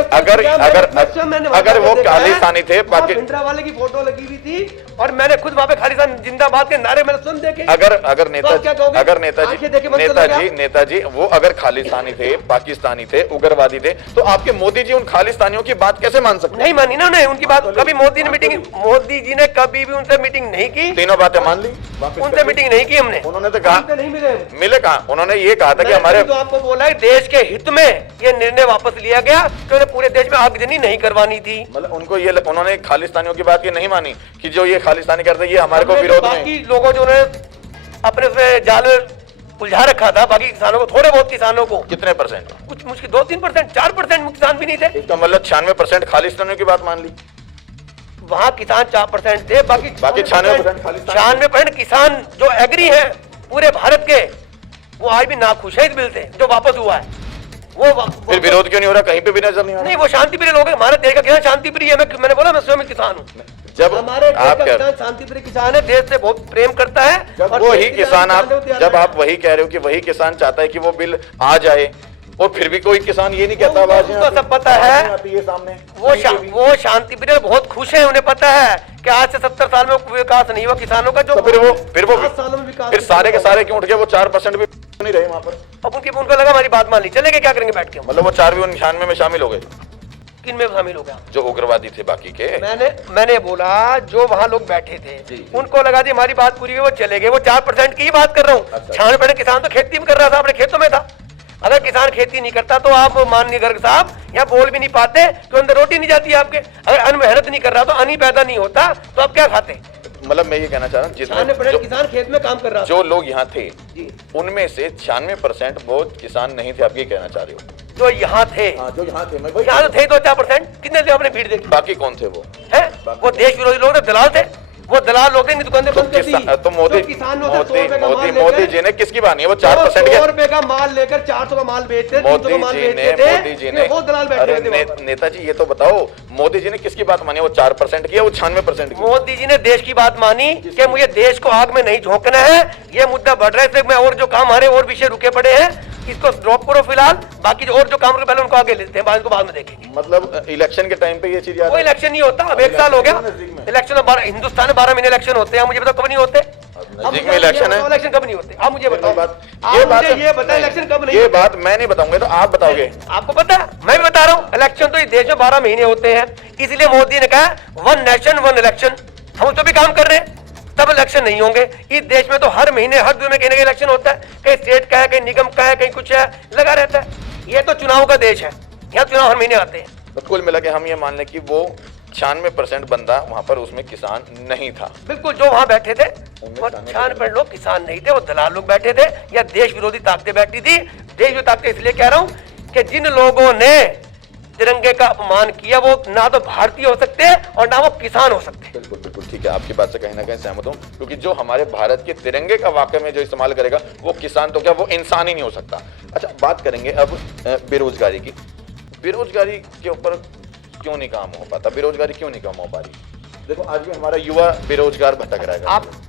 अगर वो खालिस्तानी थे, भिंडरा वाले की फोटो लगी हुई थी और मैंने खुद वहां पे खालिस्तान जिंदाबाद के नारे मैंने सुन देखे। अगर आंखें देखे मत चलो क्या? नेताजी वो अगर खालिस्तानी थे, पाकिस्तानी थे, उग्रवादी थे, तो आपके मोदी जी उन खालिस्तानियों की बात कैसे मान सकते? नहीं मानी ना उन्हें, उनकी बात कभी मोदी ने कभी भी उनसे मीटिंग नहीं की। तीनों बातें मान ली, उनसे मीटिंग नहीं की हमने। उन्होंने तो कहा नहीं मिले कहा, उन्होंने ये कहा था कि हमारे तो आपको बोला है देश के हित में ये निर्णय वापस लिया गया कि उन्हें पूरे देश में आगजनी नहीं करवानी थी। मतलब उनको ये उन्होंने खालिस्तानियों की बात ये नहीं मानी कि जो ये खालिस्तानी करते हैं ये हमारे को विरोध में। बाकी लोगों जो ने अपने उसमें जाल में उलझा रखा था, बाकी किसानों को, थोड़े बहुत किसानों को, कितने परसेंट? कुछ मुश्किल 2-3%, 4% किसान भी नहीं थे। इसका मतलब 96% खालिस्तानियों की बात मान ली। वहाँ किसान 4% थे, बाकी 96% खालिस्तान। 96% किसान जो एग्री है पूरे भारत के, वो आज भी नाखुश है इस बिल से जो वापस हुआ है। फिर विरोध क्यों नहीं हो रहा? कहीं पे भी नजर नहीं आ रहा। नहीं, वो शांति प्रिय लोग हैं। हमारे देश का किसान शांति प्रिय है। मैंने बोला मैं स्वयं किसान हूँ। जब हमारे देश आप का किसान शांति प्रिय किसान है, देश से बहुत प्रेम करता है। और वो देश ही के लिए किसान आप जाने को जब तैयार आप वही कह रहे हो कि वही किसान चाहता है कि वो बिल आ जाए, और फिर भी कोई किसान ये नहीं कहता आवाज उनको सब पता है। ये सामने वो शांति प्रिय बहुत खुश है, उन्हें पता है कि आज से 70 साल में विकास नहीं हुआ किसानों का। जो तो फिर वो 5 सालों में विकास, फिर सारे के सारे क्यों उठ गए? वो 4% भी नहीं रहे वहां पर। अब उनको लगा हमारी बात मान ली, चलेंगे क्या करेंगे बैठ के? मतलब वो 4 भी 99 में शामिल हो गए, किन में शामिल हो गया? जो उग्रवादी थे बाकी के। मैंने बोला जो वहाँ लोग बैठे थे उनको लगा दी हमारी बात पूरी हुई, वो चले गए। वो 4% की ही बात कर रहा हूँ। 96% किसान तो खेती में कर रहा था, अपने खेतों में था। अगर किसान खेती नहीं करता तो आप माननीय गर्ग साहब यहाँ बोल भी नहीं पाते, तो अंदर रोटी नहीं जाती आपके। अगर अन्न मेहनत नहीं कर रहा तो अन्न ही पैदा नहीं होता, तो आप क्या खाते? मतलब मैं ये कहना चाह रहा हूँ जिसमें किसान खेत में काम कर रहा था, जो लोग यहाँ थे उनमें से 96% वो किसान नहीं थे। आप ये कहना चाह रहे हो? जो यहाँ थे, जो यहाँ थे, यहाँ तो थे 2-4%। कितने थे आपने भीड़ देखी? बाकी कौन थे? वो है वो देश विरोधी लोग थे, दलाल थे। वो दलाल लोग थे, दुकानें बंद कर दी। तो मोदी जी ने किसकी बात नहीं है? वो 4% 100 रुपए का माल लेकर 400 का माल बेचते, 300 का माल बेचते थे। वो दलाल बैठे थे। नेताजी ये तो बताओ, मोदी जी ने किसकी बात मानी? वो 4% की है, वो 96% की? मोदी जी ने देश की बात मानी कि मुझे देश को आग में नहीं झोंकना है। ये मुद्दा बढ़ रहा है, इसलिए मैं और जो काम हमारे और विषय रुके पड़े हैं इसको ड्रॉप करो फिलहाल। बाकी जो और जो काम पहले उनको आगे लेते हैं, बाद में देखेंगे। मतलब इलेक्शन के टाइम पे ये चीज याद? कोई इलेक्शन नहीं होता। अब 1 साल हो गया इलेक्शन। हिंदुस्तान में 12 महीने इलेक्शन होते हैं। मुझे बताओ कब नहीं होते? नजदीक में इलेक्शन है। इलेक्शन कब नहीं होते? आप मुझे बताओ। ये बता इलेक्शन कब नहीं? ये बात मैं नहीं बताऊंगा, तो आप बताओगे। आपको पता है, मैं भी बता रहा हूँ। इलेक्शन तो इस देश में 12 महीने होते हैं, इसलिए मोदी ने कहा 1 नेशन 1 इलेक्शन। हम तो भी काम कर रहे हैं, तब इलेक्शन नहीं होंगे। इस देश में तो हर महीने हर 2 में कहीं ना कहीं इलेक्शन होता है। कहीं स्टेट का है, कहीं निगम का है, कहीं कुछ है, लगा रहता है। ये तो चुनाव का देश है, यहाँ चुनाव हर महीने आते हैं। तो कुल मिला के हम ये मान लें कि वो 96% बंदा वहां पर उसमें किसान नहीं था। बिल्कुल, जो वहां बैठे थे वो 96% लोग किसान नहीं थे, वो दलाल लोग बैठे थे या देश विरोधी ताकतें बैठी थी। देश विरोधी ताकतें इसलिए कह रहा हूं कि जिन लोगों ने तिरंगे का अपमान किया वो ना तो भारतीय हो सकते हैं और ना वो किसान हो सकते हैं। बिल्कुल बिल्कुल ठीक है, आपकी बात से कहीं ना कहीं सहमत हूं, क्योंकि जो हमारे भारत के तिरंगे का वाकई में जो इस्तेमाल करेगा वो किसान तो क्या, वो इंसान ही नहीं हो सकता। अच्छा, बात करेंगे अब बेरोजगारी की। बेरोजगारी के ऊपर क्यों नहीं काम हो पाता? बेरोजगारी क्यों नहीं कम हो पा रही? देखो आज भी हमारा युवा बेरोजगार भटक रहा है।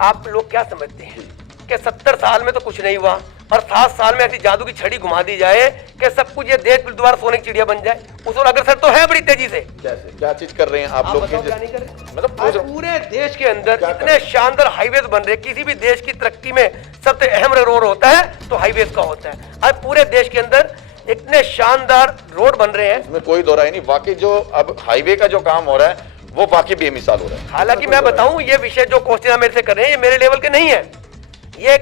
आप लोग क्या समझते हैं कि 70 साल में तो कुछ नहीं हुआ और 7 साल में ऐसी जादू की छड़ी घुमा दी जाए कि सब कुछ ये देश दोबारा सोने की चिड़िया बन जाए? उस और अग्रसर तो है बड़ी तेजी से। कैसे, क्या चीज कर रहे हैं आप लोग? क्या नहीं कर रहे? मतलब पूरे देश के अंदर इतने शानदार हाईवेज बन रहे, किसी भी देश की तरक्की में सबसे अहम रोल होता है तो हाईवेज का होता है। आज पूरे देश के अंदर इतने शानदार रोड बन रहे हैं, इसमें कोई दो राय नहीं। वाकई जो अब हाईवे का जो काम हो रहा है वो वाकई बेमिसाल हो रहा है। हालांकि मैं बताऊं, ये विषय जो क्वेश्चन मेरे से कर रहे हैं ये मेरे लेवल के नहीं है, ये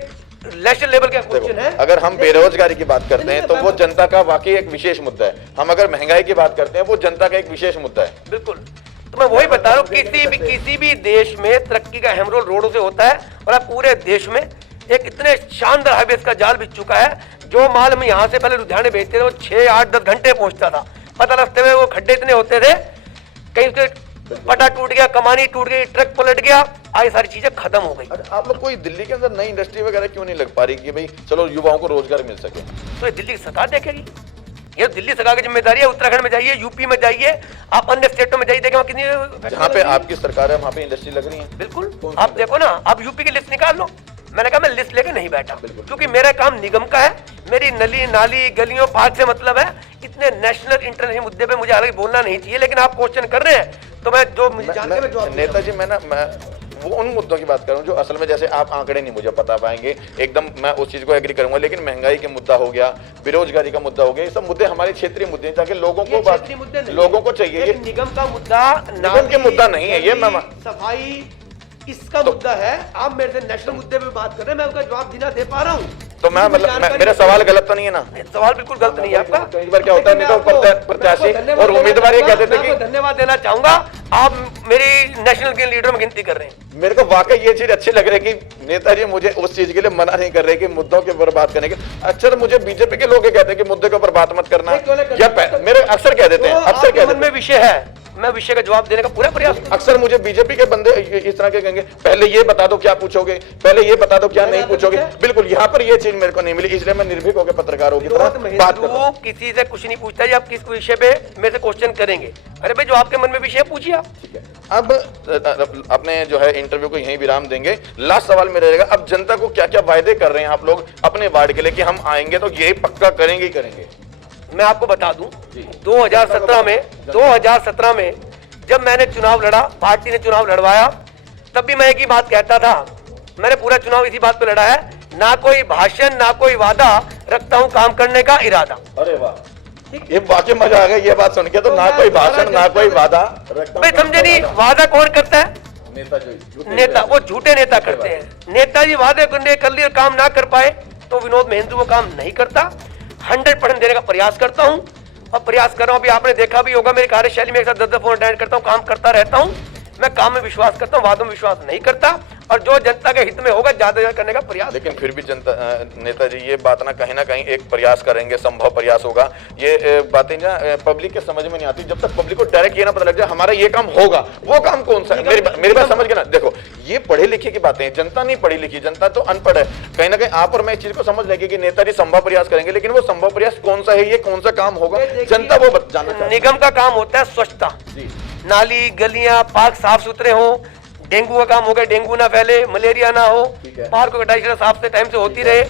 नेशनल लेवल का क्वेश्चन है। अगर हम बेरोजगारी की बात करते हैं तो वो जनता का वाकई एक विशेष मुद्दा है। हम अगर महंगाई की बात करते हैं वो जनता का एक विशेष मुद्दा है। बिल्कुल। तो मैं वही बता रहा हूँ, किसी भी देश में तरक्की का अहम रोल रोडों से होता है। और अब पूरे देश में एक इतने शानदार हाईवेज का जाल बिछ चुका है, जो माल हम यहाँ से पहले लुधियाने भेजते थे वो 6, 8, 10 घंटे पहुंचता था। पता रास्ते में वो खड्डे इतने होते थे, कहीं से पटा टूट गया, कमानी टूट गई, ट्रक पलट गया, आई सारी चीजें खत्म हो गई। अच्छा, आप लोग कोई दिल्ली के अंदर नई इंडस्ट्री वगैरह क्यों नहीं लग पा रही कि भाई चलो युवाओं को रोजगार मिल सके? तो ये दिल्ली की सरकार देखेगी, ये दिल्ली सरकार की जिम्मेदारी है। उत्तराखंड में जाइए, यूपी में जाइए, आप अन्य स्टेटों में जाइए, देखें वहाँ कितनी, जहाँ पे आपकी सरकार है वहाँ पे इंडस्ट्री लग रही है। बिल्कुल, आप देखो ना, आप यूपी की लिस्ट निकाल लो। मैंने कहा मैं लिस्ट लेके नहीं बैठा, क्योंकि मेरा काम निगम का है, मेरी नली नाली गलियों पार्क से मतलब है। इतने नेशनल इंटरनेशनल मुद्दे पे मुझे हालांकि बोलना नहीं चाहिए, लेकिन आप क्वेश्चन कर रहे हैं तो मैं जो मुझे जानने में जवाब नेताजी, मैं वो उन मुद्दों की बात कर रहा हूँ जो असल में, जैसे आप आंकड़े नहीं मुझे बता पाएंगे एकदम, मैं उस चीज को एग्री करूंगा, लेकिन महंगाई के मुद्दा हो गया, बेरोजगारी का मुद्दा हो गया, ये सब मुद्दे हमारे क्षेत्रीय मुद्दे हैं, ताकि लोगों को लोगों को चाहिए। ये निगम का मुद्दा, निगम के मुद्दा नहीं है, ये मैं सफाई इसका मुद्दा है। आप मेरे से नेशनल मुद्दे पे बात कर रहे हैं, मैं उसका जवाब देना दे पा रहा हूँ। तो मैं मतलब मेरा सवाल गलत तो नहीं है ना? सवाल बिल्कुल गलत नहीं है आपका। कई बार क्या होता है, निगम प्रत्याशी और उम्मीदवार ये कहते थे कि, धन्यवाद देना चाहूंगा, आप मेरी नेशनल के लीडर में गिनती कर रहे हैं। मेरे को वाकई ये चीज अच्छी लग रही है कि नेताजी मुझे उस चीज के लिए मना नहीं कर रहे कि मुद्दों के ऊपर बात करने के। अक्सर मुझे बीजेपी के लोग ये कहते हैं कि मुद्दे के ऊपर बात मत करना, या मेरे अक्सर कह देते हैं, अक्सर कह देते हैं विषय है, मैं विषय का जवाब देने का पूरा प्रयास। अक्सर मुझे बीजेपी के बंदे इस तरह के कहेंगे, पहले ये बता दो क्या पूछोगे, पहले ये बता दो क्या नहीं पूछोगे। बिल्कुल, यहाँ पर ये चीज मेरे को नहीं मिली, इसलिए मैं निर्भीक होकर पत्रकारों की तरह बात कर रहा हूं। किसी से कुछ नहीं पूछता, आप किस विषय पे मेरे से क्वेश्चन करेंगे? अरे भाई, जो आपके मन में विषय पूछिए आप। ठीक है, अब अपने जो है इंटरव्यू को यहीं विराम देंगे। लास्ट सवाल मेरा रहेगा, अब जनता को क्या क्या वायदे कर रहे हैं आप लोग अपने वार्ड के लिए कि हम आएंगे तो यही पक्का करेंगे ही करेंगे? मैं आपको बता दूं, 2017 में जब मैंने चुनाव लड़ा, पार्टी ने चुनाव लड़वाया, तब भी मैं एक ही बात कहता था, मैंने पूरा चुनाव इसी बात पे लड़ा है, ना कोई भाषण ना कोई वादा, रखता हूं काम करने का इरादा। अरे वाह, ये वाकई मजा आ गया ये बात सुन के। तो ना कोई भाषण ना कोई वादा, भाई समझे नहीं, वादा कौन करता है? नेता, वो झूठे नेता करते हैं। नेताजी वादे कर लिए, काम ना कर पाए तो विनोद महेंद्र वो काम नहीं करता। 100% देने का प्रयास करता हूं और प्रयास कर रहा हूं। अभी आपने देखा भी होगा, मेरी कार्यशैली में एक साथ 10 फोन अटेंड करता हूं, काम करता रहता हूं। मैं काम में विश्वास करता हूं, वादों में विश्वास नहीं करता, और जो जनता के हित में होगा ज्यादा करने का प्रयास। लेकिन फिर भी जनता, नेताजी ये बात ना कहीं एक प्रयास करेंगे, संभव प्रयास होगा। ये बातें ना पब्लिक के समझ में नहीं आती जब तक पब्लिक को डायरेक्ट ये ना पता लग जाए हमारा ये काम होगा। वो काम कौन सा है? मेरी बात समझ के ना, देखो ये पढ़े लिखे की बातें हैं, जनता नहीं पढ़ी लिखी, जनता तो अनपढ़ है। कहीं ना कहीं आप और मैं इस चीज को समझ लेंगे कि नेताजी संभव प्रयास करेंगे, लेकिन वो संभव प्रयास कौन सा है, ये कौन सा काम होगा, जनता वो जानना चाहती है। निगम का काम होता है स्वच्छता, नाली गलियां पार्क साफ सुथरे हो, डेंगू का काम हो गया, डेंगू ना फैले, मलेरिया ना हो, पार्क को कटाई साफ से टाइम से होती रहे।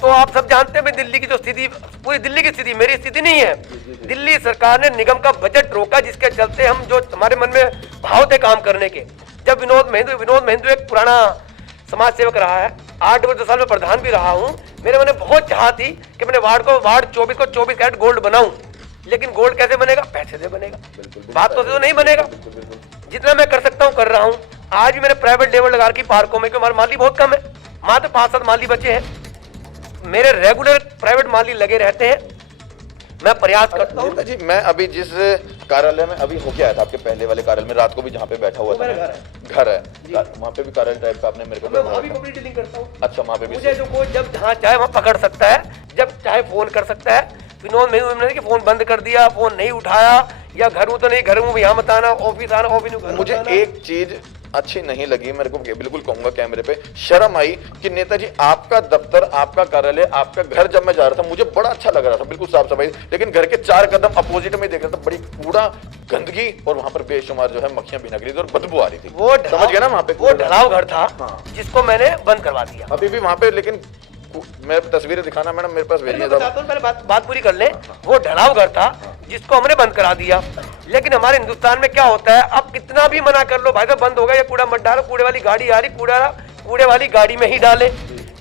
तो आप सब जानते हैं दिल्ली की जो स्थिति, पूरी दिल्ली की स्थिति मेरी स्थिति नहीं है। दिल्ली सरकार ने निगम का बजट रोका, जिसके चलते हम जो हमारे मन में भाव थे काम करने के। जब विनोद महेंद्र एक पुराना समाज सेवक रहा है, 8 वर्ष 10 साल में प्रधान भी रहा हूँ। मेरे मन में बहुत चाह थी कि मैंने वार्ड 24 को 24 कैरेट गोल्ड बनाऊं, लेकिन गोल्ड कैसे बनेगा? पैसे से बनेगा, बात तो नहीं बनेगा। जितना मैं कर सकता हूं कर रहा हूं। आज भी मैंने प्राइवेट लेवल लगा रखी पार्कों में, क्योंकि हमारे माली बहुत कम है, मात्र 5-7 माली बचे हैं। मेरे रेगुलर प्राइवेट माली लगे रहते हैं, मैं प्रयास करता हूं। जी, मैं अभी जिस कार्यालय में अभी होके आया था, आपके पहले वाले कार्यालय में, रात को भी जहाँ पे बैठा हुआ था, घर है वहाँ पे भी कार्यालय टाइप का आपने मेरे को, मैं वहाँ भी पब्लिक डीलिंग करता हूँ। अच्छा, वहाँ पे भी मुझे जो कोई जब जहाँ चाहे वहाँ पकड़ सकता है, जब चाहे फोन कर सकता है। विनोद महेंद्र ने फोन बंद कर दिया, फोन नहीं उठाया, या घर हूँ तो नहीं, घर हूँ यहाँ मत आना, ऑफिस आना, ऑफिस में। मुझे एक चीज अच्छी नहीं लगी, मेरे को बिल्कुल कहूंगा कैमरे पे, शर्म आई कि नेताजी आपका दफ्तर, आपका कार्यालय, आपका घर जब मैं जा रहा था मुझे बड़ा अच्छा लग रहा था, बिल्कुल साफ सफाई, लेकिन घर के 4 कदम अपोजिट में देख रहा था बड़ी कूड़ा, गंदगी, और वहां पर बेशुमार जो है मक्खियां भिनक रही थी और बदबू आ रही थी। वो समझ गया ना, वहां पे वो ढलाव घर था, जिसको मैंने बंद करवा दिया। अभी भी वहां पे, लेकिन मैं तस्वीरें दिखाना मैडम मेरे पास भेजिए, पहले बात पूरी कर ले। वो ढलाव घर था जिसको हमने बंद करा दिया। लेकिन हमारे हिंदुस्तान में क्या होता है, अब कितना भी मना कर लो, भाई साहब बंद होगा, ये कूड़ा मत डालो, कूड़े वाली गाड़ी आ रही, कूड़े वाली गाड़ी में ही डाले।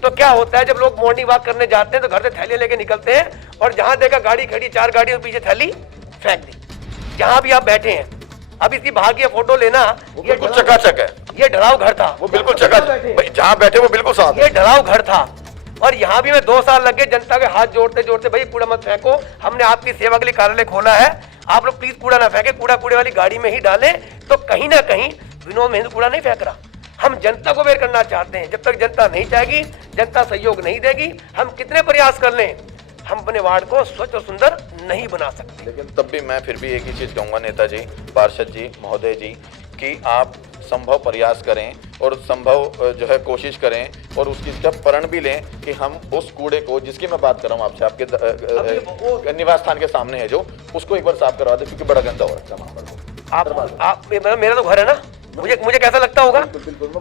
तो क्या होता है, जब लोग मॉर्निंग वॉक करने जाते हैं तो घर से थैली लेके निकलते हैं, और जहां देखा गाड़ी खड़ी, 4 गाड़ी और पीछे थैली फेंक दी। जहां भी आप बैठे हैं, अब इसकी भाग्य फोटो लेना, ये बिल्कुल चकाचक है। ये ढलाव घर था, वो बिल्कुल चकाचक, जहां बैठे वो बिल्कुल साफ। ये ढलाव घर था, और यहाँ भी मैं 2 साल लगे जनता के हाथ जोड़ते जोड़ते, भाई कूड़ा मत फेंको, हमने आपकी सेवा के लिए कार्यालय खोला है, आप लोग प्लीज कूड़ा ना फेंके, कूड़ा कूड़े वाली गाड़ी में ही डालें। तो कहीं ना कहीं विनोद महेंद्र कूड़ा नहीं फेंक रहा। हम जनता को अवेयर करना चाहते हैं। जब तक जनता नहीं चाहेगी, जनता सहयोग नहीं देगी, हम कितने प्रयास कर लें, हम अपने वार्ड को स्वच्छ और सुंदर नहीं बना सकते। लेकिन तब भी मैं फिर भी एक ही चीज कहूंगा नेताजी, पार्षद जी, महोदय जी, कि आप संभव प्रयास करें और संभव जो है कोशिश करें और उसकी जब प्रण भी लें कि हम उस कूड़े को, जिसकी मैं बात कर रहा हूँ आपसे, आपके निवास स्थान के सामने है जो, उसको एक बार साफ करवा दें, क्योंकि बड़ा गंदा हो रखा है वहाँ पर। आप मेरा तो घर है ना, मुझे कैसा लगता होगा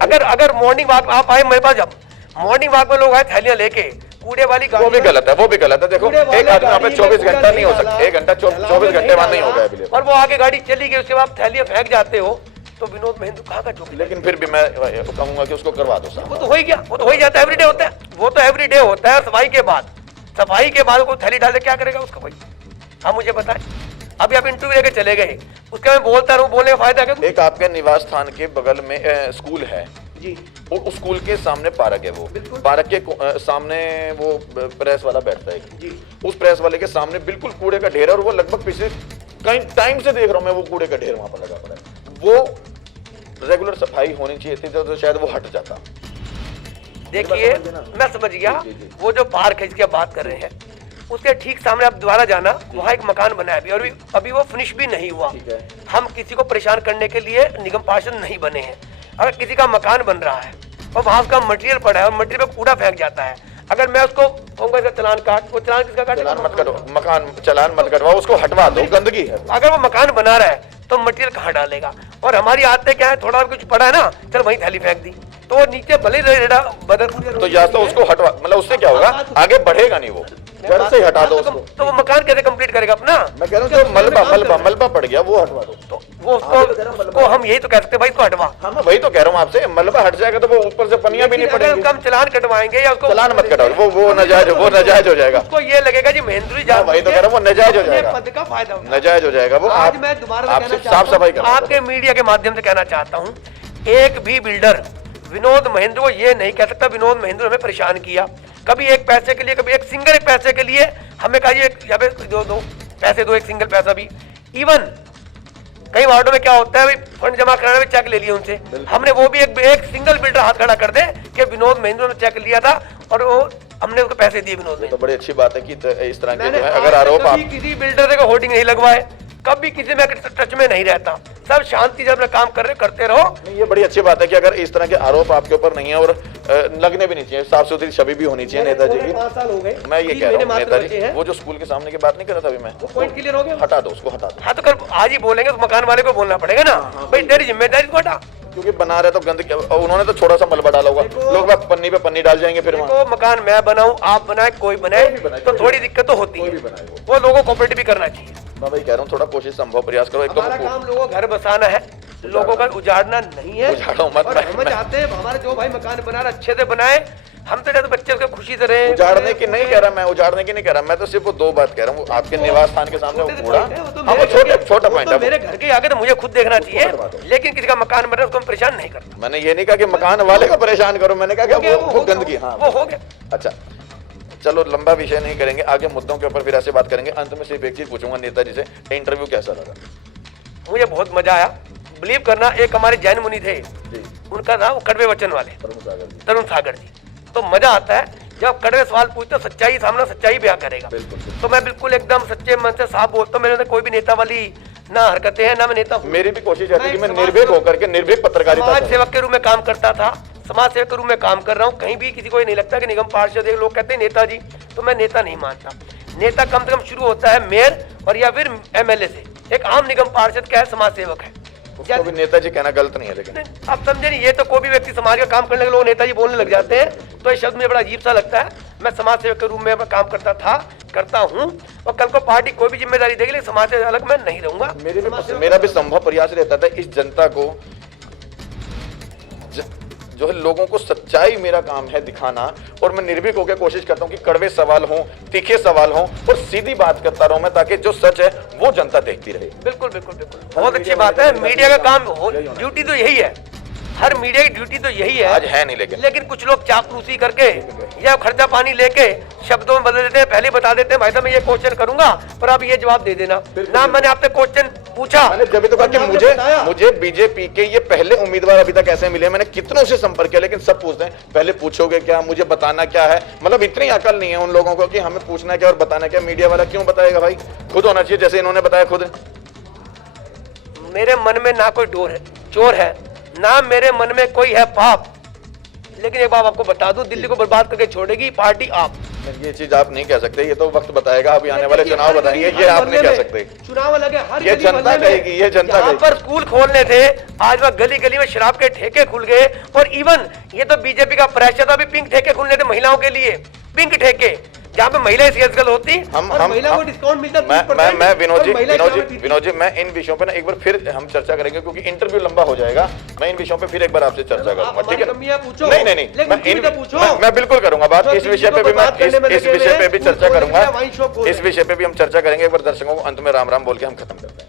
अगर मॉर्निंग वॉक आप आए मेरे पास, जब मॉर्निंग वॉक में लोग आए थैलियां लेके, कूड़े वाली गाड़ी, वो भी गलत है, वो भी गलत है। देखो, एक आदमी वहाँ पे 24 घंटा नहीं हो सकता, 1 घंटा 24 घंटे वहाँ नहीं होगा अवेलेबल, और वो आगे गाड़ी चली गई, उसके बाद थैलियां फेंक जाते हो, तो विनोद महेंद्र कहाँ का जोखिम। लेकिन फिर भी मैं कहूंगा कि उसको करवा दो साहब। वो तो हो ही गया, वो तो हो ही जाता है, एवरीडे होता है, वो तो एवरीडे होता है। सफाई के बाद कोई थैली डाल के क्या करेगा उसका भाई, आप मुझे बताएं। अभी आप इंटरव्यू लेके चले गए, उसके मैं बोलता रहूं, बोलने का फायदा क्या? एक आपके निवास स्थान के बगल में स्कूल है जी, उस स्कूल के सामने पार्क है, वो पार्क के सामने वो प्रेस वाला बैठता है जी, उस प्रेस वाले के सामने बिल्कुल कूड़े का ढेर है, और वो लगभग पिछले कई टाइम से देख रहा हूं मैं, वो कूड़े का ढेर वहां पर लगा पड़ा है। वो रेगुलर सफाई होनी चाहिए थी, तो शायद वो हट जाता। देखिए मैं समझ गया, वो जो पार्क है जिसकी आप बात कर रहे हैं, उसके ठीक सामने आप दोबारा जाना, वहाँ एक मकान बना है अभी, और अभी वो फिनिश भी नहीं हुआ। हम किसी को परेशान करने के लिए निगम पार्षद नहीं बने हैं। अगर किसी का मकान बन रहा है और वहाँ उसका मटेरियल पड़ा है और मटेरियल पे कूड़ा फेंक जाता है, अगर मैं उसको कहूँगा इसका चालान काट, वो चालान किसका काटेगा? चालान मत करो, मकान चालान मत करवाओ, उसको हटवा दो, गंदगी है। अगर वो मकान बना रहा है तो मटेरियल कहाँ डालेगा? और हमारी आदतें क्या है, थोड़ा कुछ पड़ा है ना, चल वहीं थैली फेंक दी, तो वो नीचे भले रेड़ा बदल, तो या तो उसको हटवा, मतलब उससे क्या होगा, आगे बढ़ेगा नहीं, वो जड़ से हटा दो उसको। तो वो मकान कैसे कंप्लीट करेगा अपना? मैं कह रहा हूँ जो मलबा पड़ गया वो हटवा दो, तो वो उसको हम यही तो कह सकते हैं भाई, इसको हटवा। हाँ, मैं वही तो कह रहा हूँ आपसे, मलबा हट जाएगा तो वो ऊपर से पनियां भी नहीं पड़ेंगी। हम चालान कटवाएंगे या उसको चालान मत कटाओ, वो नाजायज हो जाएगा। उसको ये लगेगा जी महेंद्र जी, वही तो कह रहा हूँ, वो नाजायज हो जाएगा, पद का फायदा उठाओ। नाजायज हो जाएगा वो। आज मैं दोबारा आप सिर्फ साफ सफाई करो। आपके मीडिया के माध्यम से कहना चाहता हूँ, एक भी बिल्डर विनोद महेंद्र को ये नहीं कह सकता विनोद महेंद्र हमें परेशान किया, कभी एक पैसे के लिए, कभी एक सिंगल एक पैसे के लिए हमें कहा यहाँ पे दो पैसे दो, एक सिंगल पैसा भी। इवन कई वार्डों में क्या होता है भाई, फंड जमा कराने में चेक ले लिया उनसे, हमने वो भी एक सिंगल बिल्डर हाथ खड़ा कर दे कि विनोद महेंद्र ने चेक लिया था और वो हमने उसको पैसे दिए विनोद में। तो बड़ी अच्छी बात है कि इस तरह के जो है अगर आरोप आप किसी बिल्डर ने होर्डिंग नहीं लगवाए, कभी किसी में टच में नहीं रहता, सब शांति से अपना काम करते रहो। नहीं, ये बड़ी अच्छी बात है कि अगर इस तरह के आरोप आपके ऊपर नहीं है, और लगने भी नहीं चाहिए, साफ सुथरी छवि भी होनी चाहिए नेताजी की। 5 साल हो गए, मैं ये कह रहा हूँ नेताजी, वो जो स्कूल के सामने की बात नहीं कर रहा था अभी मैं, पॉइंट क्लियर हो गया, हटा दो उसको, हटा दो। हाँ तो कल आज ही बोलेंगे तो मकान वाले को बोलना पड़ेगा ना, भाई तेरी जिम्मेदारी को हटा, क्योंकि बना रहे तो गंदगी, उन्होंने तो छोटा सा मलबा डाला होगा, लोग बस पन्नी पे पन्नी डाल जाएंगे, फिर वहाँ मकान मैं बनाऊं, आप बनाए, कोई बनाए, तो थोड़ी दिक्कत तो होती है, वो लोगों को कोऑपरेट भी करना चाहिए। मैं वही कह रहा हूँ, थोड़ा कोशिश संभव प्रयास करो। एक तो हमारा काम लोगों को घर बसाना है, लोगों का उजाड़ना नहीं है। उजाड़ो मत, और हम चाहते हैं हमारे जो भाई मकान बना रहे अच्छे से बनाए, हम तो चाहते बच्चे उसके खुशी से रहे। उजाड़ने की नहीं कह रहा मैं, उजाड़ने की नहीं कह रहा मैं, तो सिर्फ वो 2 बात कह रहा हूँ, आपके निवास स्थान के सामने वो कूड़ा, हाँ वो छोटा पॉइंट है, मेरे घर के आगे तो मुझे खुद देखना चाहिए, लेकिन किसी का मकान बन रहा है उसको परेशान नहीं करता। मैंने ये नहीं कहा कि मकान वाले को परेशान करो, मैंने कहा कि वो गंदगी, हाँ वो हो गया। अच्छा चलो, लंबा विषय नहीं करेंगे, आगे मुद्दों के ऊपर फिर ऐसे बात करेंगे। अंत में सिर्फ एक चीज पूछूंगा नेताजी से, इंटरव्यू कैसा लगा? मुझे बहुत मजा आया, बिलीव करना, एक हमारे जैन मुनि थे, उनका नाम कड़वे वचन वाले तरुण सागर जी, तो मजा आता है जब कड़वे सवाल पूछते, सच्चाई सामने सच्चाई बयां करेगा। तो मैं बिल्कुल एकदम सच्चे मन से साफ बोलता हूँ, मेरे अंदर कोई भी नेता वाली ना हरकतें हैं, ना मैं नेता हूँ। मेरी भी कोशिश रहती है कि मैं निर्भीक होकर के निर्भीक पत्रकारिता, समाज सेवक के रूप में काम करता था, समाज सेवक के रूप में काम कर रहा हूँ। कहीं भी किसी को ये नहीं लगता कि निगम पार्षद है, लोग कहते हैं नेताजी, तो मैं नेता नहीं मानता। नेता कम से कम शुरू होता है मेयर और या फिर एमएलए से, एक आम निगम पार्षद क्या है, समाज सेवक है। उसको भी नेताजी कहना गलत नहीं है, लेकिन आप समझे नहीं, ये तो कोई भी व्यक्ति समाज का काम करने के लोग नेताजी बोलने लग जाते हैं, तो ये शब्द मुझे बड़ा अजीब सा लगता है। मैं समाज सेवक के रूप में काम करता था, करता हूँ, और कल को पार्टी कोई भी जिम्मेदारी देगी, लेकिन समाज से अलग मैं नहीं रहूंगा। मेरा भी संभव प्रयास रहता था इस जनता को, जो है लोगों को सच्चाई मेरा काम है दिखाना, और मैं निर्भीक होकर कोशिश करता हूं कि कड़वे सवाल हों, तीखे सवाल हों, और सीधी बात करता रहूं मैं, ताकि जो सच है वो जनता देखती रहे। बिल्कुल बिल्कुल बिल्कुल, बहुत अच्छी बात है। मीडिया का काम, ड्यूटी तो यही है, हर मीडिया की ड्यूटी तो यही है, आज है नहीं, लेकिन कुछ लोग चापलूसी करके या खर्चा पानी लेके शब्दों में बदल देते हैं। पहले बता देते हैं भाई साहब मैं ये क्वेश्चन करूंगा पर आप ये जवाब दे देना ना। मैंने आपसे क्वेश्चन पूछा, मैंने जब भी तो कहा कि मुझे बीजेपी के ये पहले उम्मीदवार अभी तक ऐसे मिले, मैंने कितनों से संपर्क किया, लेकिन सब पूछते हैं पहले पूछोगे क्या, मुझे बताना क्या है। मतलब इतनी अकल नहीं है उन लोगों को कि हमें पूछना क्या और बताना क्या। मीडिया वाला क्यों बताएगा भाई, खुद होना चाहिए जैसे इन्होंने बताया खुद। मेरे मन में ना कोई चोर है ना मेरे मन में कोई है पाप, लेकिन एक बात आपको बता दूं, दिल्ली को बर्बाद करके छोड़ेगी पार्टी आप। ये चीज आप नहीं कह सकते, ये तो वक्त बताएगा, अभी आने वाले चुनाव बताएंगे, ये आप नहीं कह सकते। चुनाव अलग है, हर ये जनता कहेगी, ये जनता कहेगी। पर स्कूल खोलने थे आज वह गली गली में शराब के ठेके खुल गए, और इवन ये तो बीजेपी का प्रेशर था, अभी पिंक ठेके खुलने थे महिलाओं के लिए, पिंक ठेके जहाँ पे महिलाएं सेल्स गर्ल होती, महिला को डिस्काउंट मिलता। मैं विनोद जी मैं इन विषयों पे ना एक बार फिर हम चर्चा करेंगे, क्योंकि इंटरव्यू लंबा हो जाएगा। मैं इन विषयों पे फिर एक बार आपसे चर्चा करूंगा, ठीक है? नहीं, मैं बिल्कुल करूंगा बात इस विषय पे भी, मैं इस विषय पे भी चर्चा करूंगा, इस विषय पे भी हम चर्चा करेंगे। एक बार दर्शकों को अंत में राम राम बोल के हम खत्म करते हैं।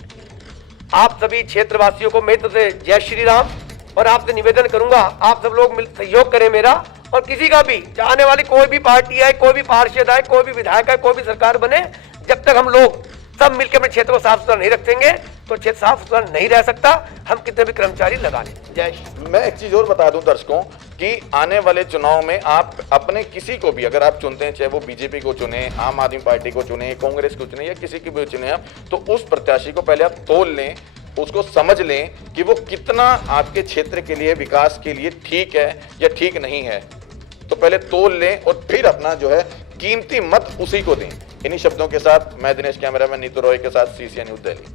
आप सभी क्षेत्रवासियों को मेरी तरफ से जय श्री राम, और आपसे निवेदन करूंगा आप सब लोग मिल सहयोग करें मेरा, और किसी का भी चाहने वाली कोई भी पार्टी आए, कोई भी पार्षद आए, कोई भी विधायक आए, कोई भी सरकार बने, जब तक हम लोग सब मिलकर अपने क्षेत्र को साफ सुथरा नहीं रखेंगे तो क्षेत्र साफ सुथरा नहीं रह सकता, हम कितने भी कर्मचारी लगा लें। जय श्री। मैं एक चीज और बता दूं दर्शकों कि आने वाले चुनाव में आप अपने किसी को भी अगर आप चुनते हैं, चाहे वो बीजेपी को चुने, आम आदमी पार्टी को चुने, कांग्रेस को चुने या किसी की भी चुने आप, तो उस प्रत्याशी को पहले आप तोल लें, उसको समझ लें कि वो कितना आपके क्षेत्र के लिए, विकास के लिए ठीक है या ठीक नहीं है। तो पहले तोल लें और फिर अपना जो है कीमती मत उसी को दें। इन्हीं शब्दों के साथ मैं दिनेश, कैमरामैन नीतू रॉय के साथ CCN न्यूज़ दिल्ली।